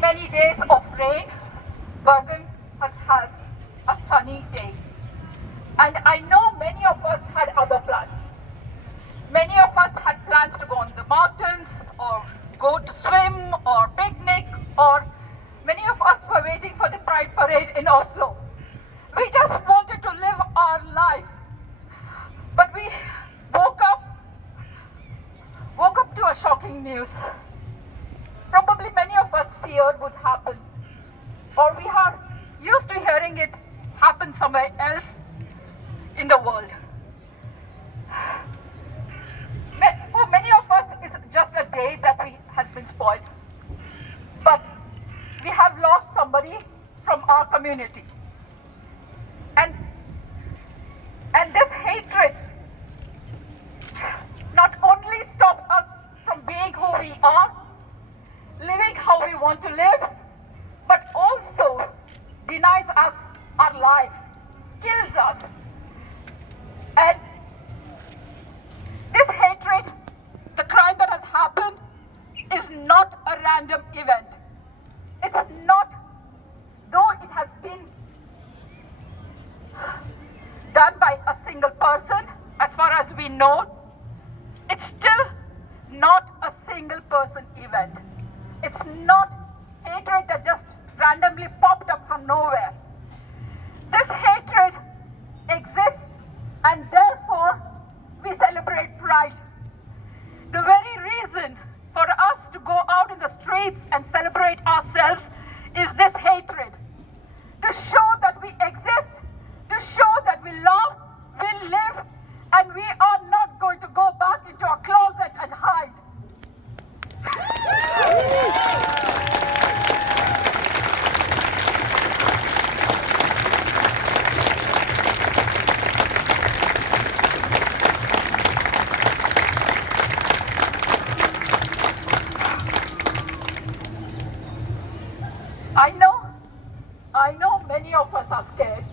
many days of rain, Bergen has a sunny day. And I know many of us had other plans. Many of us had plans to go on the mountains, or go to swim, or picnic, or many of us were waiting for the Pride Parade in Oslo. We just wanted to live our life. But we woke up to a shocking news. Probably many of us feared would happen, or we are used to hearing it happen somewhere else in the world. For many of us, it's just a day that has been spoiled. But we have lost somebody from our community. And this hatred not only stops us from being who we are, living how we want to live, but also denies us our life, kills us. And this hatred, the crime that has happened, is not a random event. It's not, though it has been done by a single person, as far as we know, it's still not a single person event. It's not hatred that just randomly popped up from nowhere. This hatred exists, and therefore we celebrate Pride. The very reason for us to go out in the streets and celebrate ourselves is this hatred. To show that we exist, to show that we love, we live, and we are not going to go back into our closet and hide. I know many of us are scared.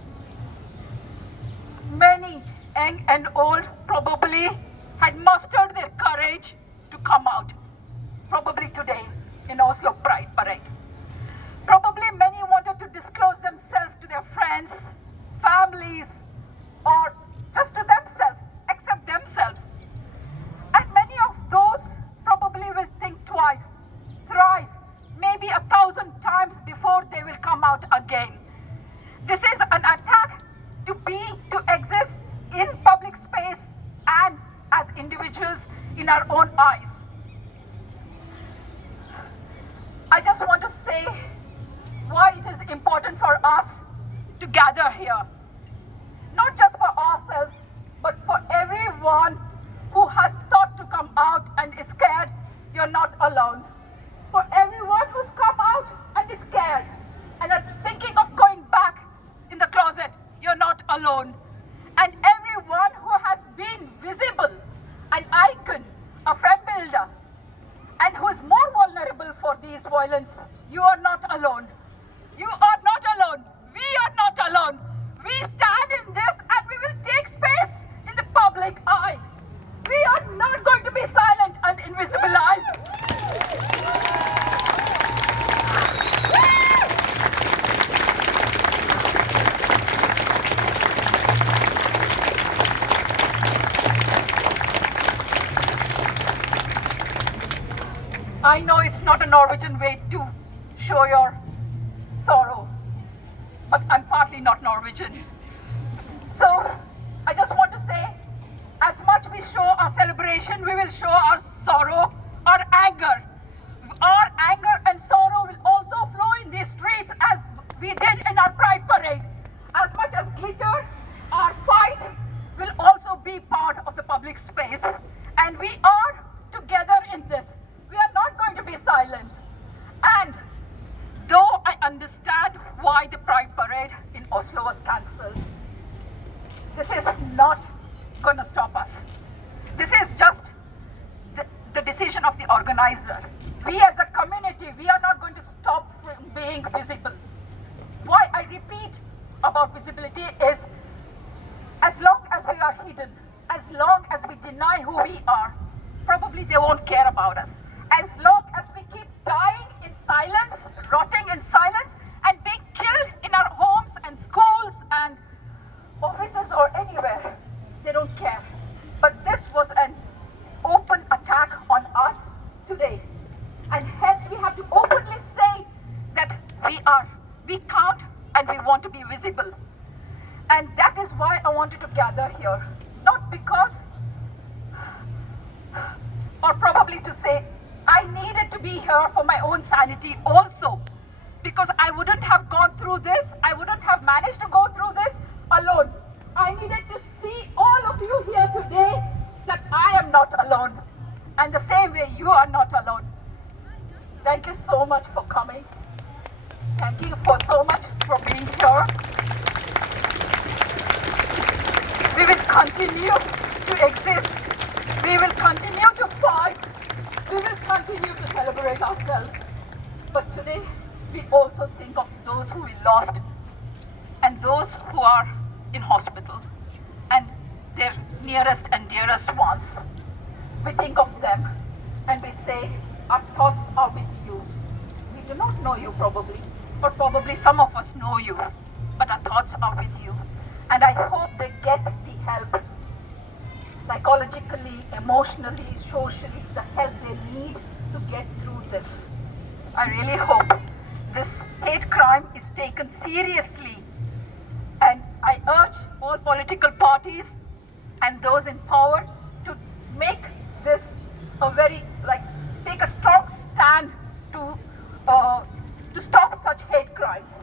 Many, young and old, probably had mustered their courage to come out. Probably today in Oslo Pride Parade. Probably many wanted to disclose themselves to their friends, families, or just to themselves, accept themselves. And many of those probably will think twice, thrice, maybe 1,000 times before they will come out again. This is an attack to exist in public space and as individuals in our own eyes. I just want to say why it is important for us to gather here. Not just for ourselves, but for everyone who has thought to come out and is scared. You're not alone. For everyone who's come out and is scared and are thinking of going back in the closet, you're not alone. And everyone who has been visible, an icon, a friend builder, and who is more vulnerable for these violence, you are not alone. You are not alone. We are not alone. We stand in this and we will take space in the public eye. We are not going to be silent and invisibilized. I know it's not a Norwegian way to show your sorrow, but I'm partly not Norwegian. So I just want to say, as much we show our celebration, we will show our sorrow, our anger. Our anger and sorrow will also flow in these streets as we did in our Pride Parade. As much as glitter, our fight will also be part of the public space. And we are together in this. We are not going to be silent. And though I understand why the Pride Parade in Oslo was cancelled, this is not going to stop us. This is just the decision of the organizer. We as a community, we are not going to stop from being visible. Why I repeat about visibility is, as long as we are hidden, as long as we deny who we are, probably they won't care about us. As long as we keep dying in silence, we count and we want to be visible. And that is why I wanted to gather here. Not because, or probably to say, I needed to be here for my own sanity also. Because I wouldn't have gone through this, I wouldn't have managed to go through this alone. I needed to see all of you here today that I am not alone. And the same way you are not alone. Thank you so much for coming. Thank you so much for being here. We will continue to exist. We will continue to fight. We will continue to celebrate ourselves. But today, we also think of those who we lost and those who are in hospital and their nearest and dearest ones. We think of them and we say, our thoughts are with you. We do not know you probably, but probably some of us know you, but our thoughts are with you. And I hope they get the help psychologically, emotionally, socially, the help they need to get through this. I really hope this hate crime is taken seriously. And I urge all political parties and those in power to make this a very, take a strong stand to stop such hate crimes.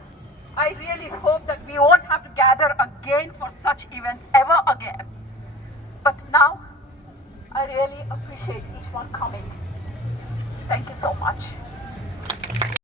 I really hope that we won't have to gather again for such events ever again. But now, I really appreciate each one coming. Thank you so much.